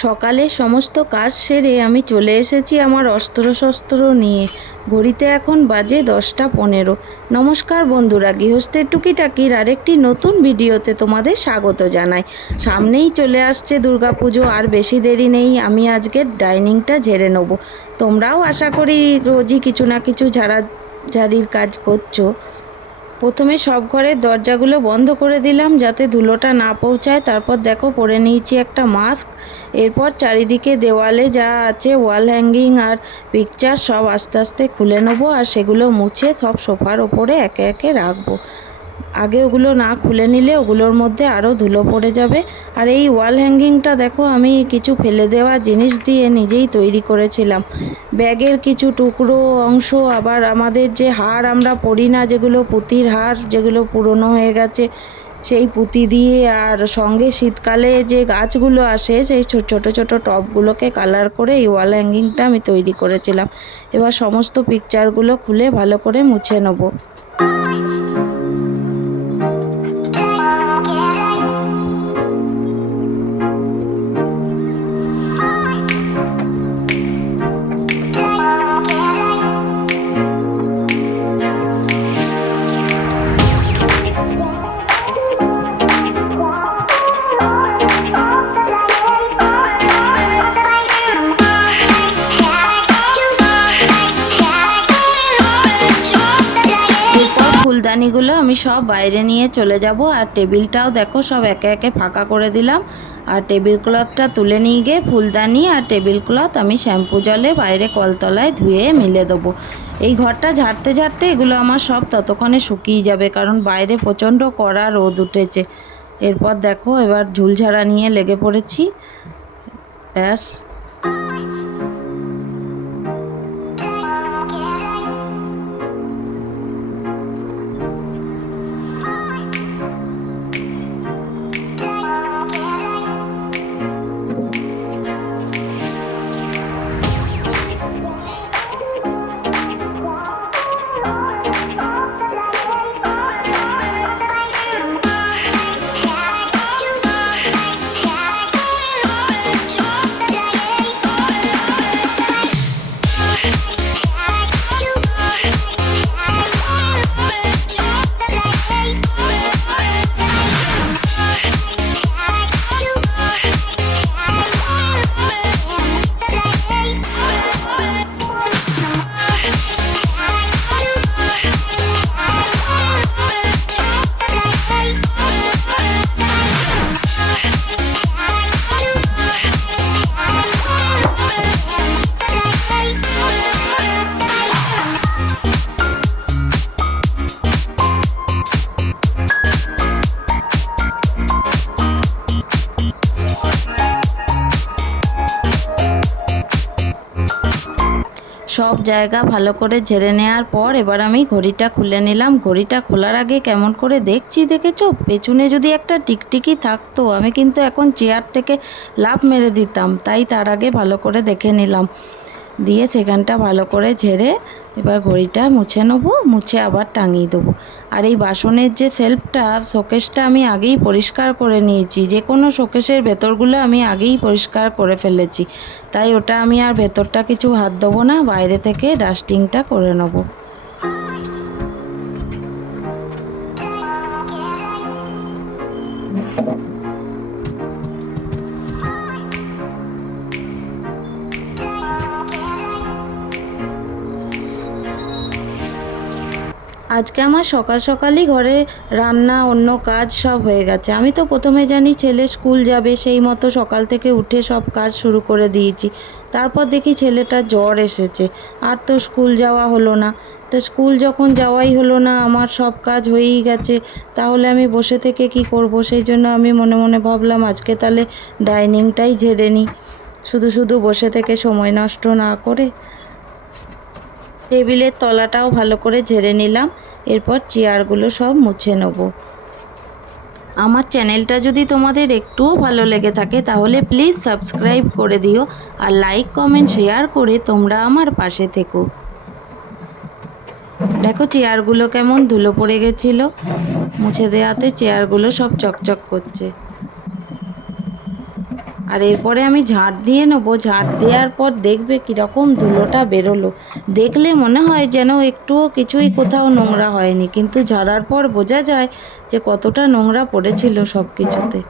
সকালে সমস্ত কাজ সেরে আমি চলে এসেছি আমার অস্ত্র নিয়ে। ঘড়িতে এখন বাজে 10টা 15। নমস্কার বন্ধুরা, গৃহস্থের টুকিটাকির আরেকটি নতুন ভিডিওতে তোমাদের স্বাগত জানাই। সামনেই চলে আসছে দুর্গাপুজো, আর বেশি দেরি নেই। আমি আজকে ডাইনিংটা ঝেড়ে নেব। তোমরাও আশা করি রোজই কিছু না কিছু ঝাড়াঝাড়ির কাজ করছো। প্রথমে সব ঘরের দরজাগুলো বন্ধ করে দিলাম যাতে ধুলোটা না পৌঁছায়। তারপর দেখো পরে নিয়েছি একটা মাস্ক। এরপর চারিদিকে দেওয়ালে যা আছে ওয়াল হ্যাঙ্গিং আর পিকচার সব আস্তে আস্তে খুলে নেবো, আর সেগুলো মুছে সব সোফার ওপরে একে একে রাখবো। আগে ওগুলো না খুলে নিলে ওগুলোর মধ্যে আরও ধুলো পড়ে যাবে। আর এই ওয়াল হ্যাঙ্গিংটা দেখো আমি কিছু ফেলে দেওয়া জিনিস দিয়ে নিজেই তৈরি করেছিলাম। ব্যাগের কিছু টুকরো অংশ, আবার আমাদের যে হার আমরা পরি না, যেগুলো পুঁতির হার, যেগুলো পুরনো হয়ে গেছে, সেই পুঁতি দিয়ে, আর সঙ্গে শীতকালে যে গাছগুলো আসে সেই ছোট ছোট টবগুলোকে কালার করে এই ওয়াল হ্যাঙ্গিংটা আমি তৈরি করেছিলাম। এবার সমস্ত পিকচারগুলো খুলে ভালো করে মুছে নেবো। ফুলদানিগুলো আমি সব বাইরে নিয়ে চলে যাব। আর টেবিলটাও দেখো সব একে একে ফাঁকা করে দিলাম। আর টেবিল ক্লথটা তুলে নিয়ে গিয়ে ফুলদানি আর টেবিল ক্লথ আমি শ্যাম্পু জলে বাইরে কলতলায় ধুয়ে মিলে দেবো। এই ঘরটা ঝাড়তে ঝাড়তে এগুলো আমার সব ততক্ষণে শুকিয়ে যাবে, কারণ বাইরে প্রচণ্ড কড়া রোদ উঠেছে। এরপর দেখো এবার ঝুলঝাড়া নিয়ে লেগে পড়েছি। ব্যাস। সব জায়গা ভালো করে ঝেড়ে নেওয়ার পর এবার আমি ঘড়িটা খুলে নিলাম। ঘড়িটা খোলার আগে কেমন করে দেখছি দেখেছো, পেছনে যদি একটা টিকটিকি থাকতো আমি কিন্তু এখন চেয়ার থেকে লাফ মেরে দিতাম। তাই তার আগে ভালো করে দেখে নিলাম, দিয়ে সেখানটা ভালো করে ঝেড়ে এবার ঘড়িটা মুছে নেবো, মুছে আবার টাঙিয়ে দেবো। আর এই বাসনের যে সেলফটা, শোকেসটা আমি আগেই পরিষ্কার করে নিয়েছি। যে কোনো শোকেসের ভেতরগুলো আমি আগেই পরিষ্কার করে ফেলেছি, তাই ওটা আমি আর ভেতরটা কিছু হাত দেবো না, বাইরে থেকে ডাস্টিংটা করে নেবো। আজকে আমার সকাল সকালই ঘরে রান্না অন্য কাজ সব হয়ে গেছে। আমি তো প্রথমে জানি ছেলে স্কুল যাবে, সেই মতো সকাল থেকে উঠে সব কাজ শুরু করে দিয়েছি। তারপর দেখি ছেলেটার জ্বর এসেছে, আর তো স্কুল যাওয়া হলো না। তো স্কুল যখন যাওয়াই হলো না, আমার সব কাজ হয়েই গেছে, তাহলে আমি বসে থেকে কি করব? সেই জন্য আমি মনে মনে ভাবলাম আজকে তাহলে ডাইনিংটাই ঝেড়ে নিই, শুধু শুধু বসে থেকে সময় নষ্ট না করে। টেবিলের তলাটাও ভালো করে ঝেড়ে নিলাম। এরপর চেয়ারগুলো সব মুছে নেব। আমার চ্যানেলটা যদি তোমাদের একটুও ভালো লেগে থাকে তাহলে প্লিজ সাবস্ক্রাইব করে দিও, আর লাইক কমেন্ট শেয়ার করে তোমরা আমার পাশে থেকো। দেখো চেয়ারগুলো কেমন ধুলো পড়ে গেছিলো, মুছে দেওয়াতে চেয়ারগুলো সব চকচক করছে। আর এরপরে আমি ঝাঁট দিয়ে নেবো। ঝাঁট দেওয়ার পর দেখবে কীরকম ধুলোটা বেরোলো। দেখলে মনে হয় যেন একটুও কিছুই কোথাও নোংরা হয়নি, কিন্তু ঝাড়ার পর বোঝা যায় যে কতটা নোংরা পড়েছিল সব কিছুতে।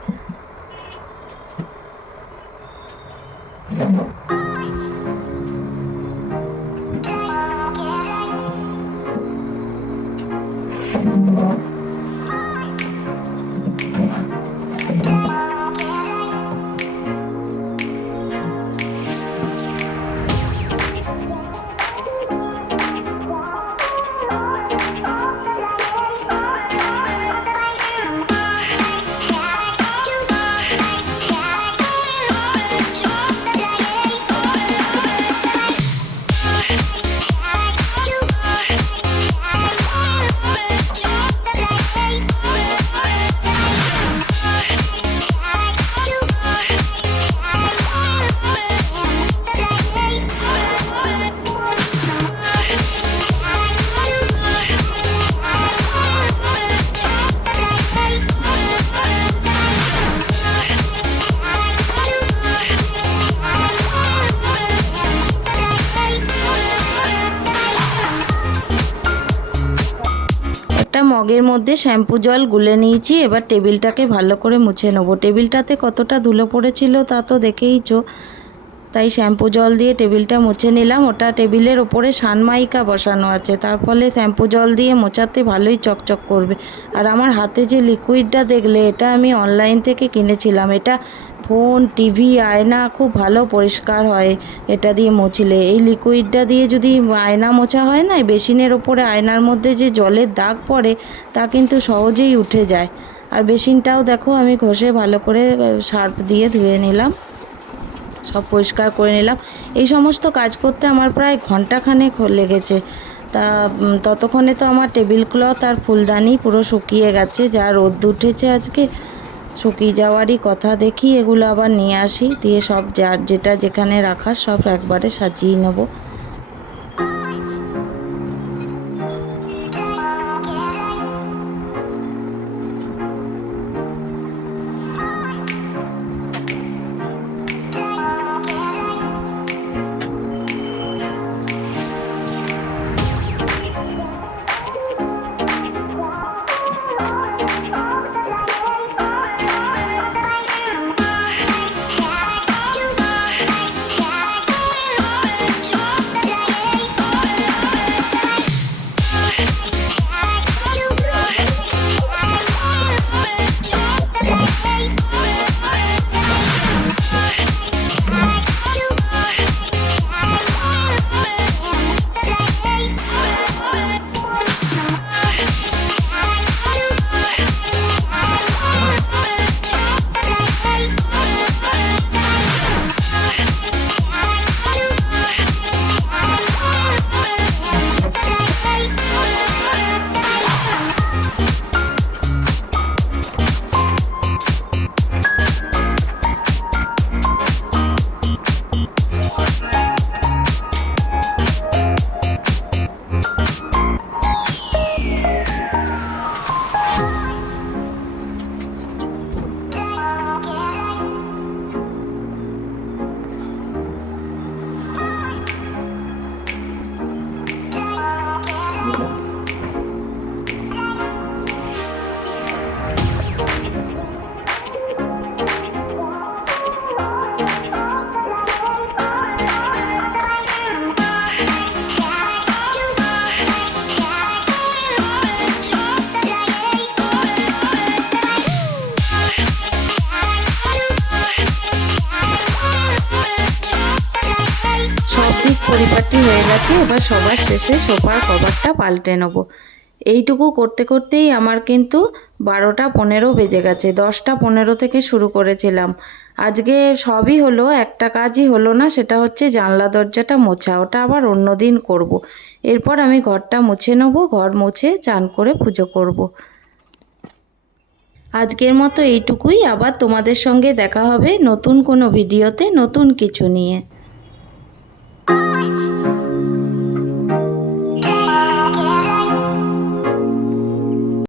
একটা মগের মধ্যে শ্যাম্পু জল গুলে নিয়েছি। এবার টেবিলটাকে ভালো করে মুছে নেবো। টেবিলটাতে কতটা ধুলো পড়েছিল তা তো দেখেইছো, তাই শ্যাম্পু জল দিয়ে টেবিলটা মুছে নিলাম। ওটা টেবিলের ওপরে সানমাইকা বসানো আছে, তার ফলে শ্যাম্পু জল দিয়ে মোছাতে ভালোই চকচক করবে। আর আমার হাতে যে লিকুইডটা দেখলে, এটা আমি অনলাইন থেকে কিনেছিলাম। এটা ফোন, টিভি, আয়না খুব ভালো পরিষ্কার হয় এটা দিয়ে মুছলে। এই লিকুইডটা দিয়ে যদি আয়না মোছা হয় না, বেসিনের ওপরে আয়নার মধ্যে যে জলের দাগ পড়ে তা কিন্তু সহজেই উঠে যায়। আর বেসিনটাও দেখো আমি ঘষে ভালো করে সার্ফ দিয়ে ধুয়ে নিলাম, সব পরিষ্কার করে নিলাম। এই সমস্ত কাজ করতে আমার প্রায় ঘন্টাখানেক লেগেছে। তা ততক্ষণে তো আমার টেবিল ক্লথ আর ফুলদানি পুরো শুকিয়ে গেছে। যা রোদ উঠেছে আজকে, শুকিয়ে যাওয়ারই কথা। দেখি এগুলো আবার নিয়ে আসি, দিয়ে সব যার যেটা যেখানে রাখার সব একবারে সাজিয়ে নেবো। পরিপাটি হয়ে গেছে। এবার সবার শেষে সোফার কভারটা পাল্টে নেবো। এইটুকু করতে করতেই আমার কিন্তু 12টা 15 বেজে গেছে। 10টা 15 থেকে শুরু করেছিলাম। আজকে সবই হলো, একটা কাজই হলো না, সেটা হচ্ছে জানলা দরজাটা মোছা। ওটা আবার অন্য দিন করব। এরপর আমি ঘরটা মুছে নেবো। ঘর মুছে চান করে পুজো করব। আজকের মতো এইটুকুই। আবার তোমাদের সঙ্গে দেখা হবে নতুন কোনো ভিডিওতে, নতুন কিছু নিয়ে।